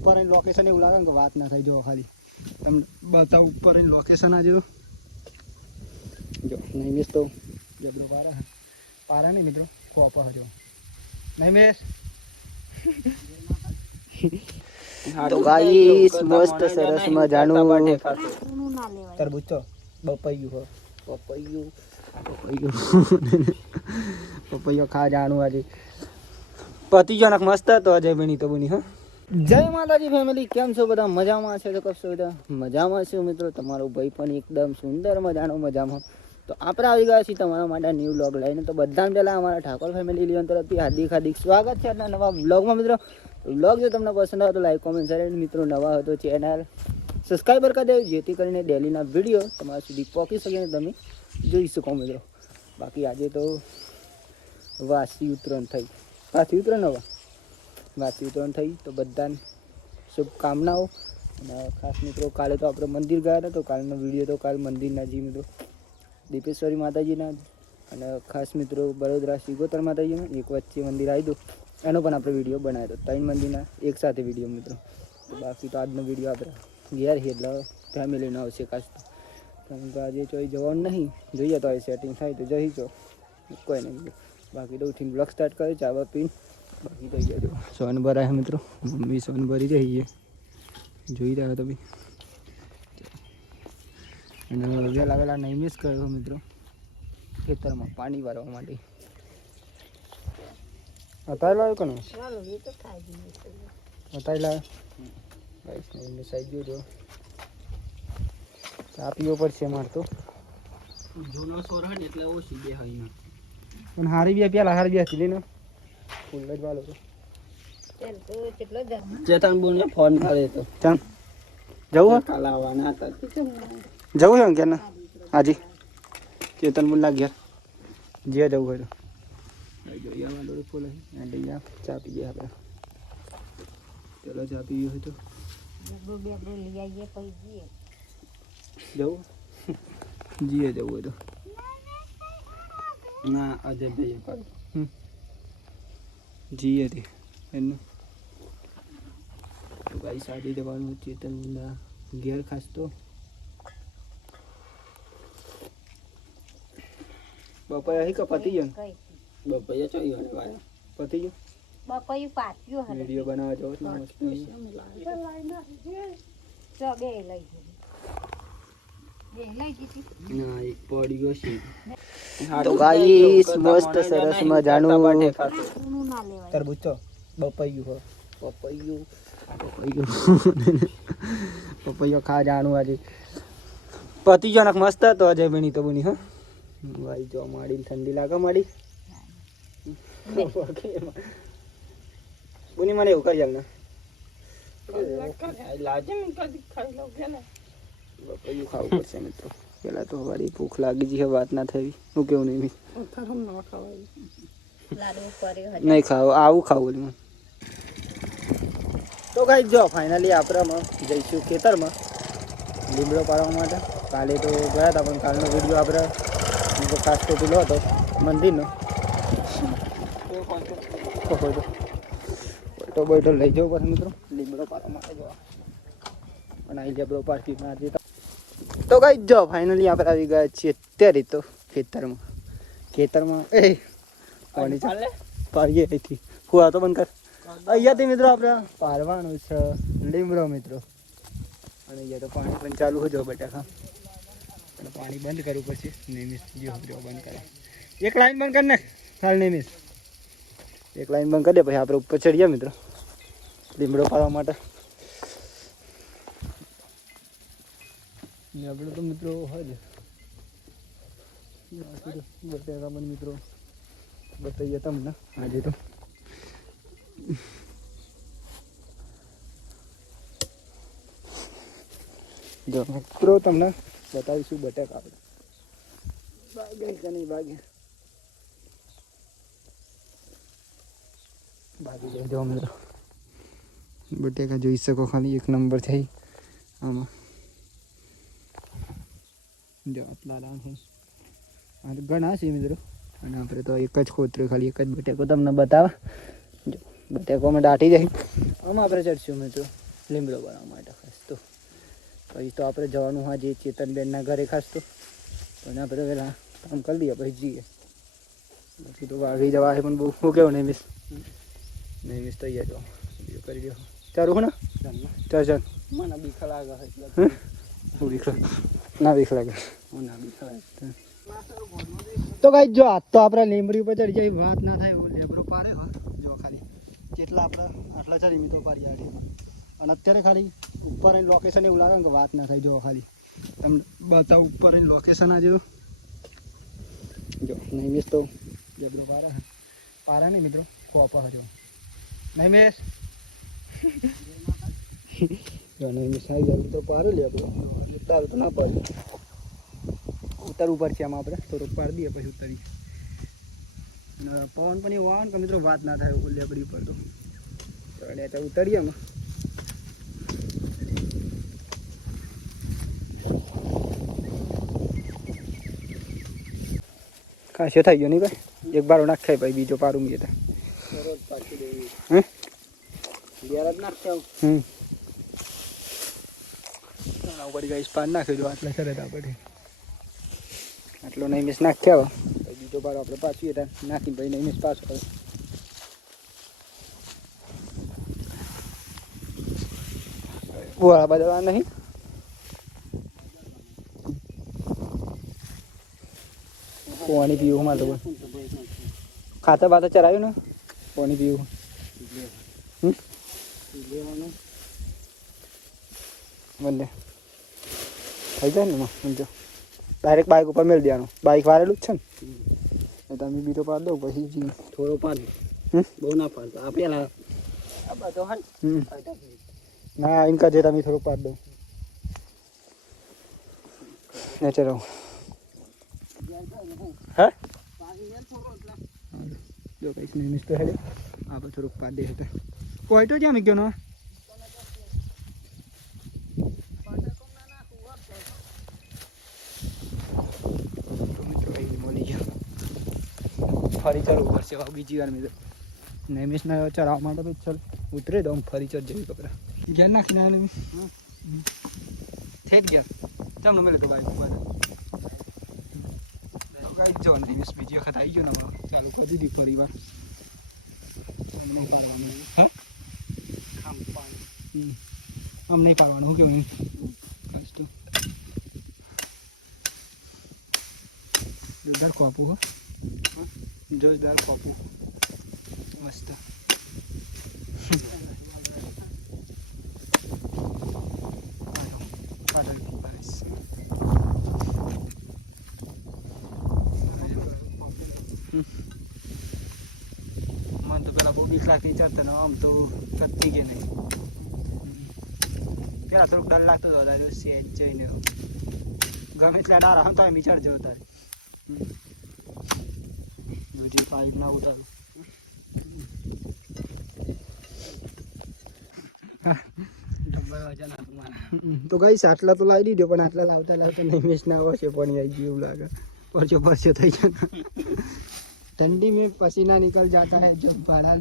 ઉપર લોકેશન એવું લાગે ને કે વાત ના થાય. જો ખાલી તમને બતાવ ઉપર લોકેશન આ જો નહીં મિસ તો જબલો પારા નહીં મિત્રો ખોપા હજો નહીં મિસ. તો ગાઈસ મસ્ત સરસ મજાનું તરબૂચ બપૈયું પપૈયો ખા જાણું આજે પતિ જો નાખ મસ્ત તો અજય બની તો બની. હા જય માતાજી ફેમિલી, કેમ છો બધા? મજામાં છે તો કશો બધા મજામાં છે મિત્રો. તમારો ભાઈ પણ એકદમ સુંદર મજાનો મજામાં. તો આપણે આવી ગયા છીએ તમારા માટે ન્યૂ વ્લોગ લઈને. તો બધાને પહેલાં અમારા ઠાકોર ફેમિલી લિયોન તરફથી હાર્દિક સ્વાગત છે આજના નવા વ્લોગમાં મિત્રો. વ્લોગ જો તમને પસંદ આવે તો લાઈક કોમેન્ટ શેર, મિત્રો નવા હોય તો ચેનલ સબસ્ક્રાઈબર કરી દેજો જેથી કરીને ડેલીના વિડીયો તમારા સુધી પહોંચી શકે ને તમે જોઈ શકો મિત્રો. બાકી આજે તો વાસી ઉત્તરાયણ થઈ તો બધાને શુભકામનાઓ. અને ખાસ મિત્રો કાલે તો આપણે મંદિર ગયા હતા, તો કાલનો વિડીયો તો કાલ મંદિરના જી મિત્રો દીપેશ્વરી માતાજીના અને ખાસ મિત્રો બરોદરા સિગોતર માતાજીનું એક વચ્ચે મંદિર આવી હતું, એનો પણ આપણે વિડીયો બનાવ્યો હતો. 3 મંદિરના એક સાથે વિડીયો મિત્રો. તો બાકી તો આજનો વિડીયો આપણે ઘેર એટલે ફેમિલીનો આવશે ખાસ તો, કારણ કે આજે ચોઈ જવાનું નહીં, જોઈએ તો હવે સેટિંગ થાય તો જઈ છો કોઈ નહીં. બાકી તો ઉઠીને બ્લોગ સ્ટાર્ટ કરે ચાવા પીને બાકી થઈ ગયા. જો સોન ભરાય મિત્રો, મમ્મી સોન ભરી રહી જોઈ રહ્યા તો બી. અને વહેલા વહેલા નહીં મિસ કર્યો મિત્રો ખેતરમાં પાણી વાળવા માટે. અત્યારે લાવ્યો કોને અત્યારે લાવ્યો મિસાઈ ગયો. જો ચા પીવો પડશે મારે તો. જૂનો સોર હોય ને એટલે ઓછી બે હોય અને હારી બી પેલા હારી બી હતી લઈને ફૂલ જ વાલો તો ચેતન બોને ફોન કરે તો ચાલ જવું કાલ આવવાના હતા. જવું છે કે ના હાજી ચેતન બોલ લાગ ગયા જે જવું હોય તો જોઈએ વાલો ફૂલ લઈ ચા પીએ આપણે. ચલો ચા પીવી હોય તો જવું જીએ જવું હોય તો ના અજય ભાઈ જીએ તે એનું તો ભાઈ સાડી જવાનું ચેતન ઘેર ખાસ તો બપૈયા હી પતી ગયો બપૈયા ચોઈ ગયો ભાઈ પતી ગયો બપૈયું પાક્યું હે વિડિયો બનાવવા જાવ તો મસ્ત ચો બે લઈ ના એક પડી ગયો છે. તો ગાઈસ મસ્ત સરસ મજાનું તરબૂચ બપૈયું પપૈયો ખા જાણું આજે પતિ જો નાખ મસ્ત તો અજય બની તો બની. હા ભાઈ જો માડી ઠંડી લાગે માડી બની મને એવું કરી ને બપૈયું ખાવું પડશે મિત્રો. પેલા તો વાળી ભૂખ લાગી છે, વાત ના થઈ. હું કેવું નહીં નહીં ખાવું આવું ખાવું. તો કઈ જો ફાઇનલી આપણે જઈશું ખેતરમાં લીમડો પાડવા માટે. કાલે તો ગયા હતા પણ કાલનો વિડીયો આપણે ખાસ તો પેલો હતો મંદિરનો તો બેઠો લઈ જવું પડે મિત્રો લીમડો પાડવા માટે જોવા પણ આવી લીમડો પાર્કિંગમાં આજે. તો કઈ જો ફાઇનલી આપણે આવી ગયા છીએ અત્યારે તો ખેતરમાં એ પાણી ચાલે પાડીએ અહીંથી કુવા તો બંધ કર. અહીંયાથી મિત્રો આપણે પારવાનું છે લીમડો મિત્રો. અને અહીંયા તો પાણી પણ ચાલુ હોય જો બટાકા અને પાણી બંધ કરવું પડશે. નિમિષ જો બંધ કરે એક લાઈન બંધ કરી નાખ હાલ નિમિષ એક લાઈન બંધ કરી દે પછી આપણે ઉપર ચડીએ મિત્રો લીમડો પાડવા માટે. આપણે તો મિત્રો હોય બટાકા પણ મિત્રો બતાવીએ તમને આજે તો. જો મિત્રો તમને બતાવીશું બટાકા આપણે બાગે કે નહીં બાકી જો મિત્રો બટાકા જોઈ શકો ખાલી એક નંબર થઈ આમાં. જો આટલા લાવ છે ઘણા છે મિત્રો. અને આપણે તો એક જ ખોતરું ખાલી એક જ બટાકો તમને બતાવવા. જો બટાકોમાં દાટી જાય આમાં આપણે ચડશું મિત્રો લીમડો બનાવવા માટે ખાસ તો પછી તો આપણે જવાનું હા જે ચેતનબેનના ઘરે ખાસ તો એના આપણે પહેલાં કામ કરી લઈએ પછી જઈએ પછી તો વાગી જવા છે પણ બહુ શું કેવું નહીં મિસ થઈ જાય તો કરી દો ચારું હું ને ચાલ ચાલ મને બીક લાગે બીક ના બીક લાગે ના બીક લાગે તો કઈ જો આજ તો આપણે લીમડી ઉપર ચડી જાય વાત ના થાય એવું લેબડો પાડે જો ખાલી જેટલા આપણે આટલા ચડી મિત્રો પાડી આડી અને અત્યારે ખાલી ઉપર લોકેશન એવું લાગે ને કે વાત ના થાય જો ખાલી તમને બતાવું ઉપર લોકેશન આજે જો નહીં મિસ તો લેબડો પારા નહીં મિત્રો ખોપા હજો નહીં મેસ જો નહીં મિસ આવી જાય તો પારું લેબડો તારું તો ના પાડ્યું ઉતરવું પડશે આમાં આપણે થોડુંક પાડી દઈએ પછી ઉતરીએ પવન પણ એવું આવે ને કે મિત્રો વાત ના થાય લેબડી ઉપર તો એટલે ઉતરીએ આમાં ખાસો થઈ ગયો નહીં ભાઈ એક બારો નાખાય ભાઈ બીજો પારું મીએ પડી ગઈ પાન નાખ્યો જો આટલા સરસ આપણે આટલો નહીં મિસ નાખ્યા હવે બીજો બારો આપણે પાછું હતા નાખીને ભાઈ નહીં મિસ પાછો હવે બોળા બદલવા નહીં પાણી પીવું મારે તો ખાતર બાતર ચરાવ્યું ને પાણી પીવું બંને થઈ જાય ને સમજો ડાયરેક્ટ બાઇક ઉપર મેળ દેવાનું બાઇક વારેલું જ છે ને તમે બીજો પાડ દો પછી થોડો પાડ બહુ ના પાડ આ પેલા ના એમ કાજે તમે થોડું પાડ દો નેચર હા જો કઈક નહીં મિસ્ટર હેડે આપણે થોડુંક પાડ દે હતા કોઈ તો જ્યાં ગયો ને ફરી ચડવું પડશે બીજી વાર મેં નૈમિષને ચરાવવા માટે પછી ચાલ ઉતરે તો હું ફરી ચડ જવી કપડા ઘેર નાખીને આવ્યા થઈ જ ગયા ચાલો મેં તો બાઈક ઉપર કઈ જવાનું નૈમિષ બીજી વખત આવી ગયો ને ચાલુ કરી દીધી ફરી વાર હા આમ નહીં પાડવાનું શું કેવું જોરદાર ખોપું હો જોરદાર ખોપું મસ્ત મને તો પેલા બહુ બીક લાગતી ચડતા ને આમ તો ચડતી કે નહીં પેલા થોડુંક ડર લાગતો હતો તારે સેજ જઈને ગમે એટલા ડાર આમ તો એમ ચડજો તારે બીજી પાઇપ ના ઉતારું તો ગઈ આટલા તો લાવી દીધો પણ આટલા લાવતા લાવતા નહીં મેચ ના આવશે પણ આવી ગયું એવું લાગે પરસો થઈ જાય ठंडी में पसीना निकल जाता है जब बाड़ा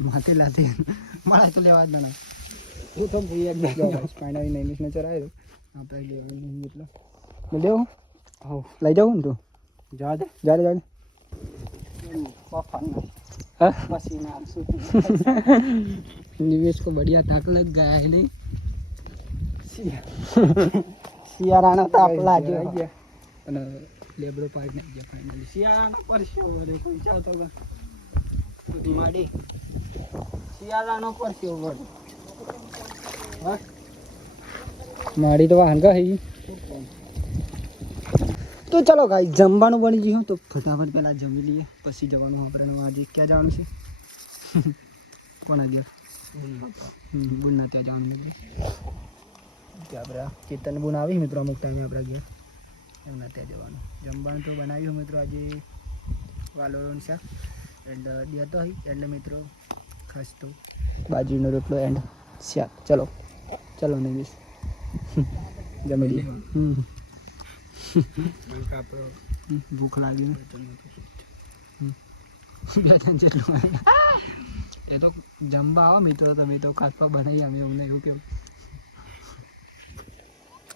माथे लाते हैं मारा तो लेवा ना वो तो भैया स्पाइनल नहीं मिस ने चराए आप लेवा नहीं मतलब मैं देव आओ ले जाओ तो जा दे हाँ पसीना निवेश को बढ़िया ताक लग गया है नहीं सियाराना ताप लागे અને લેબડો પાડી નાખી ગયા ફાઇનલી શિયાળાનો પરસ્યો વળે કોઈ ચાલતો બધી માડી શિયાળાનો પરસ્યો વળે માડી તો વાહન કહી તો ચલો ગાઈ જમવાનું બની ગયું તો ફટાફટ પહેલાં જમી લઈએ પછી જવાનું આપણે આજે ક્યાં જવાનું છે કોના ગયા બુનના ત્યાં જવાનું આપણે ચેતન બુન આવી મિત્રો અમુક ટાઈમે આપણા ગયા એમના ત્યાં જવાનું જમવાનું તો બનાવ્યું મિત્રો આજે વાલોળનું શાક એન્ડ દેતો હોય એટલે મિત્રો ખાસ તો બાજરીનો રોટલો એન્ડ શાક ચલો નહીં મિસ જમી લઈએ ભૂખ લાગી જેટલું એ તો જમવા આવો મિત્રો, તમે તો કાચપા બનાવી અમે એવું નહીં, એવું કેમ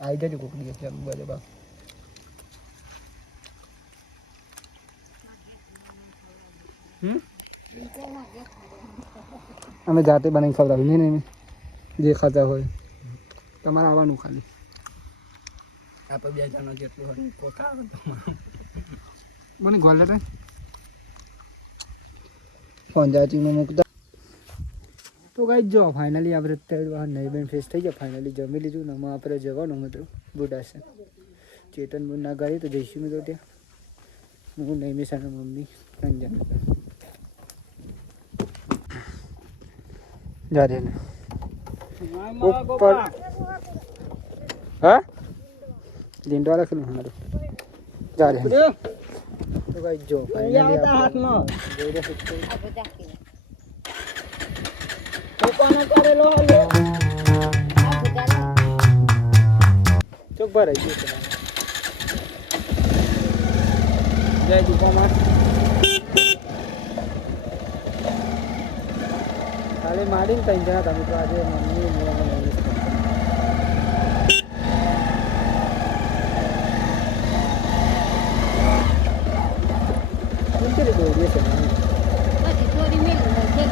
આવી જજો કોક દિવસ બધે બા. અમે જાતે બનાવી ખવડાવી નહીં જે ખાતા હોય તમારે આવવાનું ખાલી. આપણે 2 જણા જેટલું હોય કોઠા આવે મને ગોલ લેતા ફોન ચાર્જિંગમાં મૂકતા. તો ગાઈસ જો ફાઇનલી આપણે અત્યારે નહીં બેન ફ્રેશ થઈ ગયા, ફાઇનલી જમી લીધું ને આપણે જવાનું મિત્રો બુઢાસન ચેતન બુનના ઘરે. તો જઈશું મિત્રો ત્યાં હું નહીં મિસાના મમ્મી અંજાન જા રે ને ઉપર. હા લીંડવા લખેલું હારું જા રે. તો ગાઈસ જો ફાઇનલી હાથમાં જોઈ રહ્યા છો આ બધા કે કોનો કરેલો હલો આ બધા ચોક ભરાઈ ગયું છે. જય દુકામાં કાલે મારીને 3 જણા તમે તો આજે મમ્મી દોડીએ છે પછી થોડી મેલું હોય છે